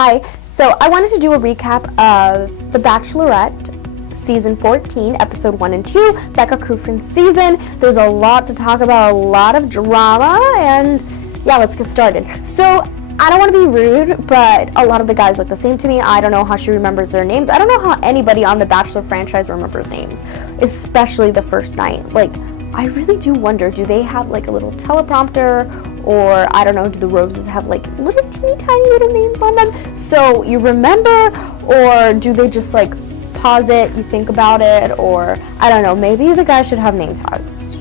Hi, so I wanted to do a recap of The Bachelorette, Season 14, Episode 1 and 2, Becca Kufrin's season. There's a lot to talk about, a lot of drama, and yeah, let's get started. So, I don't want to be rude, but a lot of the guys look the same to me. I don't know how she remembers their names. I don't know how anybody on the Bachelor franchise remembers names, especially the first night. Like, I really do wonder, do they have like a little teleprompter? Or, I don't know, do the roses have like little teeny tiny little names on them so you remember? Or do they just like pause it, you think about it? Or, I don't know, maybe the guys should have name tags.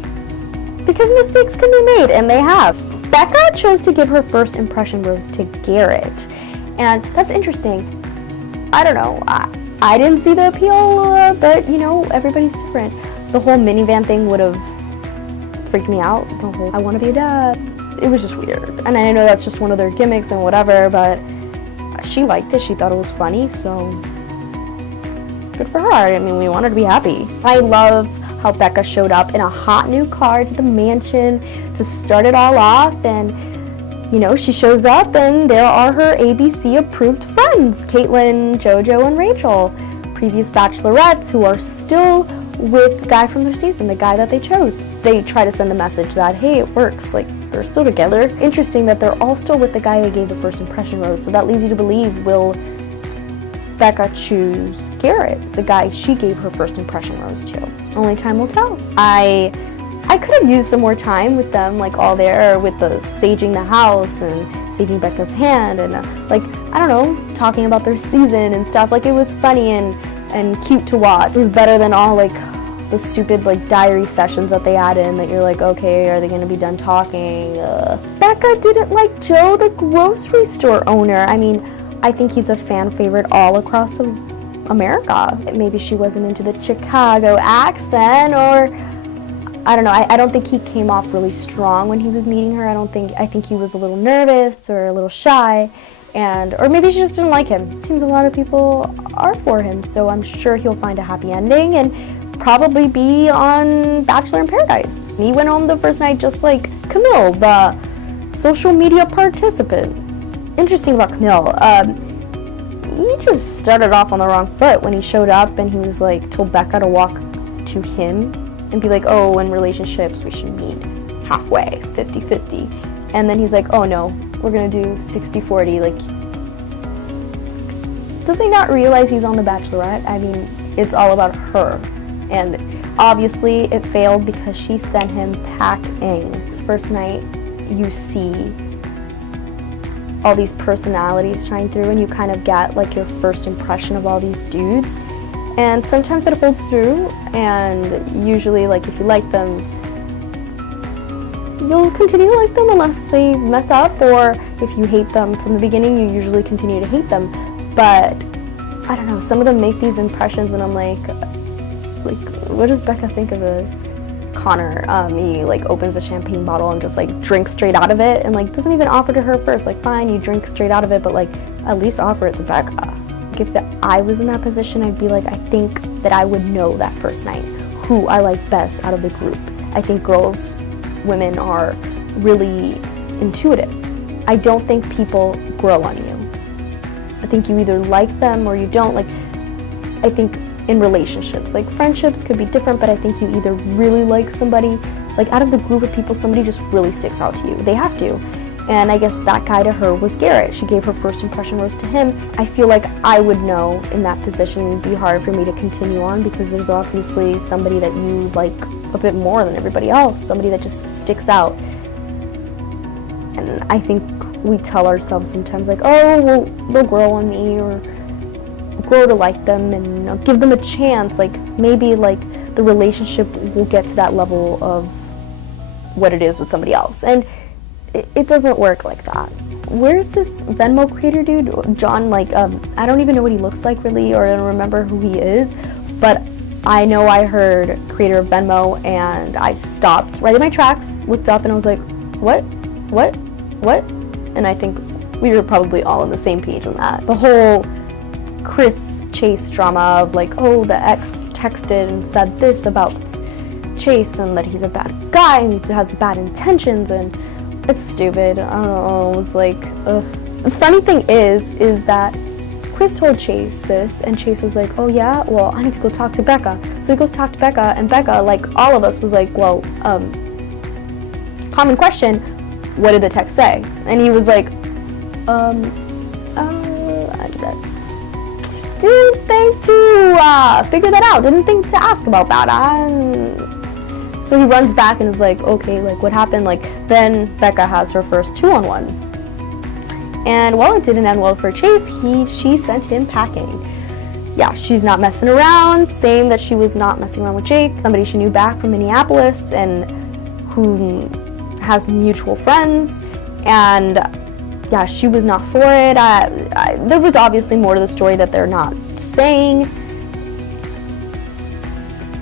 Because mistakes can be made, and they have. Becca chose to give her first impression rose to Garrett. And that's interesting. I don't know, I didn't see the appeal, but you know, everybody's different. The whole minivan thing would have freaked me out. The whole, I want to be a dad. It was just weird. And I know that's just one of their gimmicks and whatever, but she liked it. She thought it was funny, so good for her. I mean, we want her to be happy. I love how Becca showed up in a hot new car to the mansion to start it all off, and you know, she shows up and there are her ABC approved friends, Caitlin, JoJo, and Rachel, previous bachelorettes who are still with the guy from their season, the guy that they chose. They try to send the message that, hey, it works, like, they're still together. Interesting that they're all still with the guy they gave the first impression rose, so that leads you to believe, will Becca choose Garrett, the guy she gave her first impression rose to? Only time will tell. I could have used some more time with them, like, all there, with the saging the house and saging Becca's hand and, like, I don't know, talking about their season and stuff. Like, it was funny and cute to watch. It was better than all, like, the stupid, like, diary sessions that they add in that you're like, okay, are they going to be done talking? Becca didn't like Joe, the grocery store owner. I mean, I think he's a fan favorite all across America. Maybe she wasn't into the Chicago accent, or I don't know. I don't think he came off really strong when he was meeting her. I think he was a little nervous or a little shy. Or maybe she just didn't like him. It seems a lot of people are for him, so I'm sure he'll find a happy ending and probably be on Bachelor in Paradise. He went home the first night just like Camille, the social media participant. Interesting about Camille, he just started off on the wrong foot when he showed up and he was like, told Becca to walk to him and be like, oh, in relationships we should meet halfway, 50-50. And then he's like, oh no, we're gonna do 60-40. Like, does he not realize he's on The Bachelorette? I mean, it's all about her. And obviously it failed because she sent him packing. This first night, you see all these personalities shine through and you kind of get like your first impression of all these dudes. And sometimes it holds through, and usually, like, if you like them, you'll continue to like them unless they mess up, or if you hate them from the beginning, you usually continue to hate them. But I don't know, some of them make these impressions and I'm like, what does Becca think of this? Connor, he like opens a champagne bottle and just like drinks straight out of it and like doesn't even offer to her first. Like, fine, you drink straight out of it, but like at least offer it to Becca. Like, if I was in that position, I'd be like, I think that I would know that first night who I like best out of the group. I think women are really intuitive. I don't think people grow on you. I think you either like them or you don't. Like, I think in relationships, like friendships could be different, but I think you either really like somebody, like out of the group of people, somebody just really sticks out to you. They have to. And I guess that guy to her was Garrett. She gave her first impression rose to him. I feel like I would know in that position it would be hard for me to continue on because there's obviously somebody that you like a bit more than everybody else, somebody that just sticks out. And I think we tell ourselves sometimes like, oh, well, they'll grow on me, or grow to like them, and I'll give them a chance. Like, maybe like the relationship will get to that level of what it is with somebody else. And it doesn't work like that. Where's this Venmo creator dude? John, like, I don't even know what he looks like really, or I don't remember who he is, but I know I heard creator of Venmo and I stopped right in my tracks, looked up and I was like, what? And I think we were probably all on the same page on that. The whole Chris Chase drama of like, oh, the ex texted and said this about Chase and that he's a bad guy and he has bad intentions, and it's stupid. I don't know, it was like, ugh. The funny thing is that Chris told Chase this, and Chase was like, oh yeah, well, I need to go talk to Becca. So he goes talk to Becca, and Becca, like all of us, was like, well, common question, what did the text say? And he was like, I didn't think to figure that out, didn't think to ask about that. So he runs back and is like, okay, like what happened? Like then Becca has her first 2-on-1. And while it didn't end well for Chase, she sent him packing. Yeah, she's not messing around, saying that she was not messing around with Jake, somebody she knew back from Minneapolis and who has mutual friends. And yeah, she was not for it. There was obviously more to the story that they're not saying.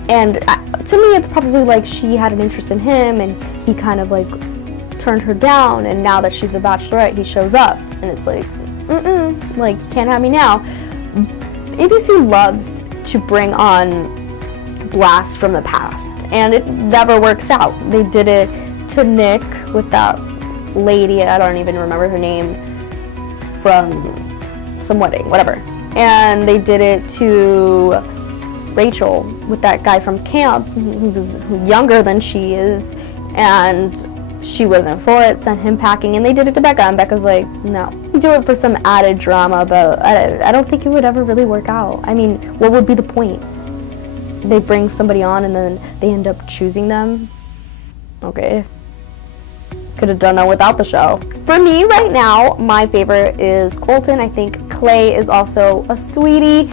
And to me, it's probably like she had an interest in him and he kind of like turned her down, and now that she's a bachelorette, he shows up and it's like, like you can't have me now. ABC loves to bring on blasts from the past, and it never works out. They did it to Nick with that lady, I don't even remember her name, from some wedding, whatever. And they did it to Rachel with that guy from camp who was younger than she is, and she wasn't for it, sent him packing, and they did it to Becca, and Becca's like, no. You do it for some added drama, but I don't think it would ever really work out. I mean, what would be the point? They bring somebody on and then they end up choosing them? Okay. Could have done that without the show. For me right now, my favorite is Colton. I think Clay is also a sweetie.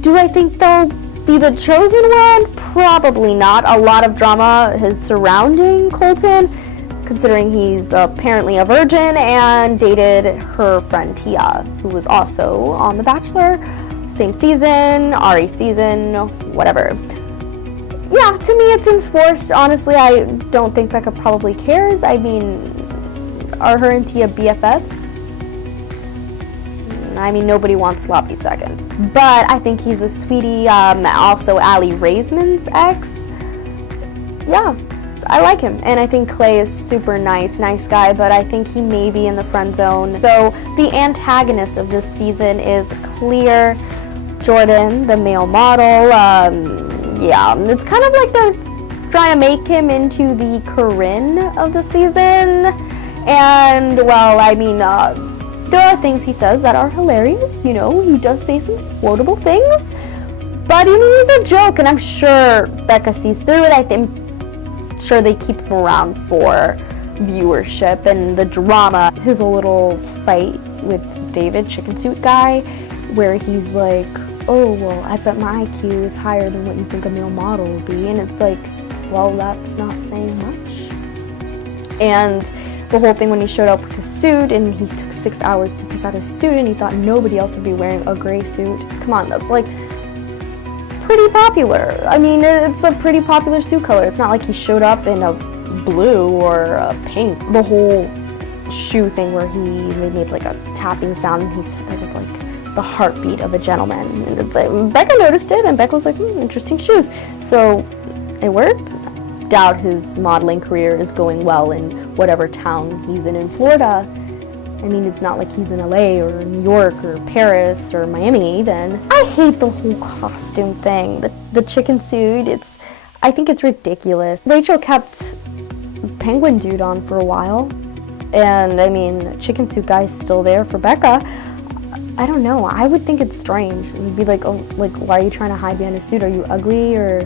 Do I think they'll be the chosen one? Probably not. A lot of drama is surrounding Colton, considering he's apparently a virgin and dated her friend Tia, who was also on The Bachelor. Same season, Ari season, whatever. Yeah, to me it seems forced. Honestly, I don't think Becca probably cares. I mean, are her and Tia BFFs? I mean, nobody wants sloppy seconds. But I think he's a sweetie. Also, Allie Raisman's ex. Yeah, I like him. And I think Clay is super nice guy, but I think he may be in the friend zone. So the antagonist of this season is clear. Jordan, the male model. Yeah, it's kind of like they're trying to make him into the Corinne of the season. And, well, I mean, there are things he says that are hilarious. You know, he does say some quotable things. But, I mean, he's a joke, and I'm sure Becca sees through it. I'm sure they keep him around for viewership and the drama. His little fight with David, chicken suit guy, where he's like, oh, well, I bet my IQ is higher than what you think a male model will be. And it's like, well, that's not saying much. And the whole thing when he showed up with his suit and he took 6 hours to pick out his suit and he thought nobody else would be wearing a gray suit. Come on, that's like pretty popular. I mean, it's a pretty popular suit color. It's not like he showed up in a blue or a pink. The whole shoe thing where they made like a tapping sound and he said that was like the heartbeat of a gentleman. And it's like, Becca noticed it and Becca was like, interesting shoes. So it worked. Doubt his modeling career is going well in whatever town he's in Florida. I mean, it's not like he's in LA or New York or Paris or Miami even. I hate the whole costume thing. The chicken suit, I think it's ridiculous. Rachel kept Penguin Dude on for a while. And I mean, chicken suit guy's still there for Becca. I don't know. I would think it's strange. It would be like, oh, like, why are you trying to hide behind a suit? Are you ugly or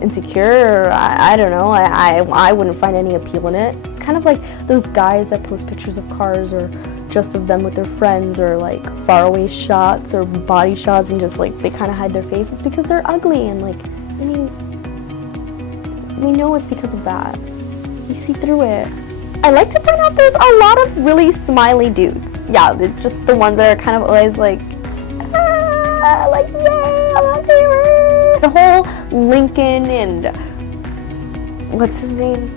insecure? Or I don't know. I wouldn't find any appeal in it. It's kind of like those guys that post pictures of cars or just of them with their friends or like faraway shots or body shots and just like they kind of hide their faces because they're ugly. And like, I mean, we know it's because of that. We see through it. I like to point out there's a lot of really smiley dudes. Yeah, they're just the ones that are kind of always like yay, I'm on TV. The whole Lincoln and what's his name?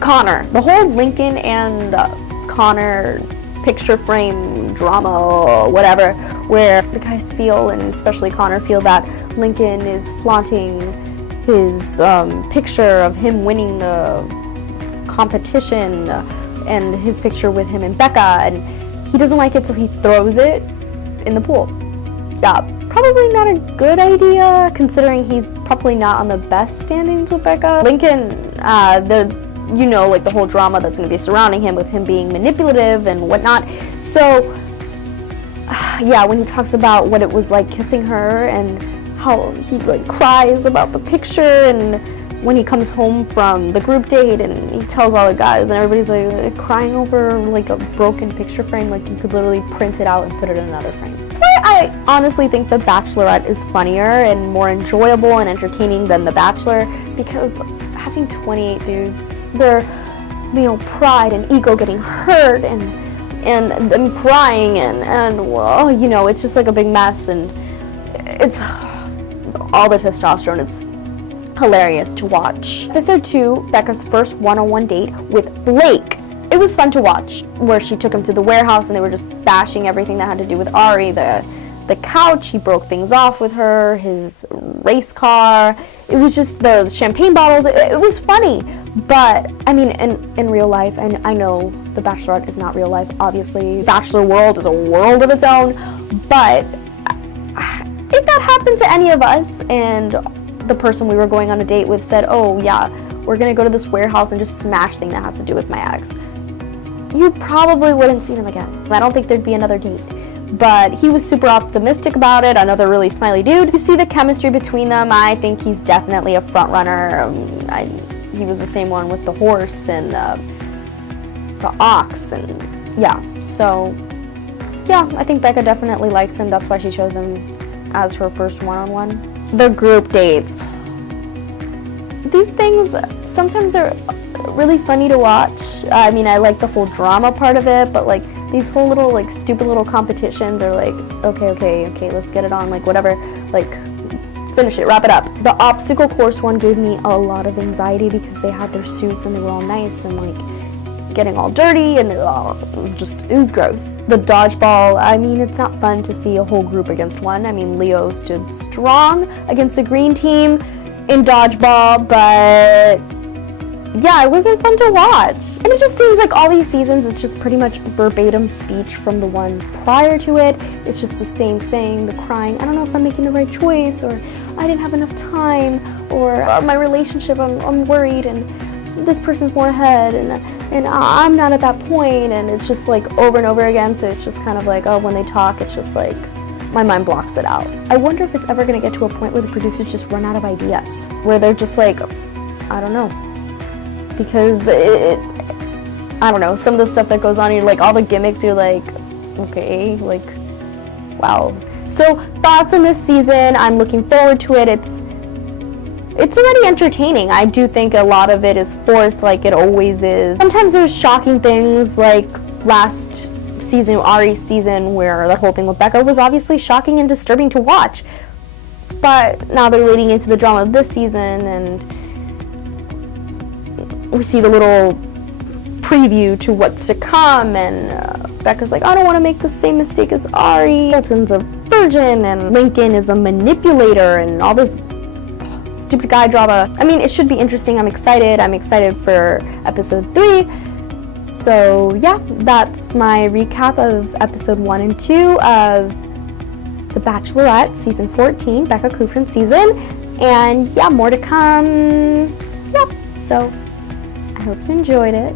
Connor. The whole Lincoln and Connor picture frame drama or whatever, where the guys feel, and especially Connor, feel that Lincoln is flaunting his picture of him winning the competition and his picture with him and Becca, and he doesn't like it, so he throws it in the pool. Yeah, probably not a good idea, considering he's probably not on the best standings with Becca. Lincoln, like the whole drama that's going to be surrounding him with him being manipulative and whatnot. So, yeah, when he talks about what it was like kissing her and how he like cries about the picture, and when he comes home from the group date and he tells all the guys and everybody's like crying over like a broken picture frame, like you could literally print it out and put it in another frame. That's why I honestly think The Bachelorette is funnier and more enjoyable and entertaining than The Bachelor, because having 28 dudes, their pride and ego getting hurt and them crying and well, it's just like a big mess, and it's all the testosterone. It's hilarious to watch. Episode 2, Becca's first one-on-one date with Blake. It was fun to watch, where she took him to the warehouse and they were just bashing everything that had to do with Ari. The couch, he broke things off with her, his race car. It was just the champagne bottles. It was funny. But, I mean, in real life, and I know The Bachelorette is not real life, obviously. Bachelor world is a world of its own. But if that happened to any of us, and the person we were going on a date with said, oh yeah, we're gonna go to this warehouse and just smash thing that has to do with my ex, you probably wouldn't see them again. I don't think there'd be another date. But he was super optimistic about it, another really smiley dude. You see the chemistry between them. I think he's definitely a front runner. He was the same one with the horse and the ox, and yeah, so yeah, I think Becca definitely likes him. That's why she chose him as her first one-on-one. The group dates. These things sometimes are really funny to watch. I mean, I like the whole drama part of it, but like these whole little like stupid little competitions are like, okay, let's get it on, like whatever, like finish it, wrap it up. The obstacle course one gave me a lot of anxiety because they had their suits and they were all nice and like getting all dirty, and it was gross. The dodgeball, I mean, it's not fun to see a whole group against one. I mean, Leo stood strong against the green team in dodgeball, but yeah, it wasn't fun to watch. And it just seems like all these seasons, it's just pretty much verbatim speech from the one prior to it. It's just the same thing, the crying, I don't know if I'm making the right choice, or I didn't have enough time, or my relationship, I'm worried, and this person's more ahead, and I'm not at that point, and it's just like over and over again. So it's just kind of like, oh, when they talk, it's just like my mind blocks it out. I wonder if it's ever going to get to a point where the producers just run out of ideas, where they're just like, I don't know, because I don't know, some of the stuff that goes on, you're like, all the gimmicks, you're like, okay, like, wow. So thoughts on this season, I'm looking forward to it. It's already entertaining. I do think a lot of it is forced, like it always is. Sometimes there's shocking things, like last season, Ari's season, where that whole thing with Becca was obviously shocking and disturbing to watch. But now they're leading into the drama of this season, and we see the little preview to what's to come, and Becca's like, I don't want to make the same mistake as Ari. Hilton's a virgin, and Lincoln is a manipulator, and all this stupid guy drama. I mean, it should be interesting. I'm excited. I'm excited for episode 3. So yeah, that's my recap of episode 1 and 2 of The Bachelorette, season 14, Becca Kufrin season. And yeah, more to come. Yep. So I hope you enjoyed it.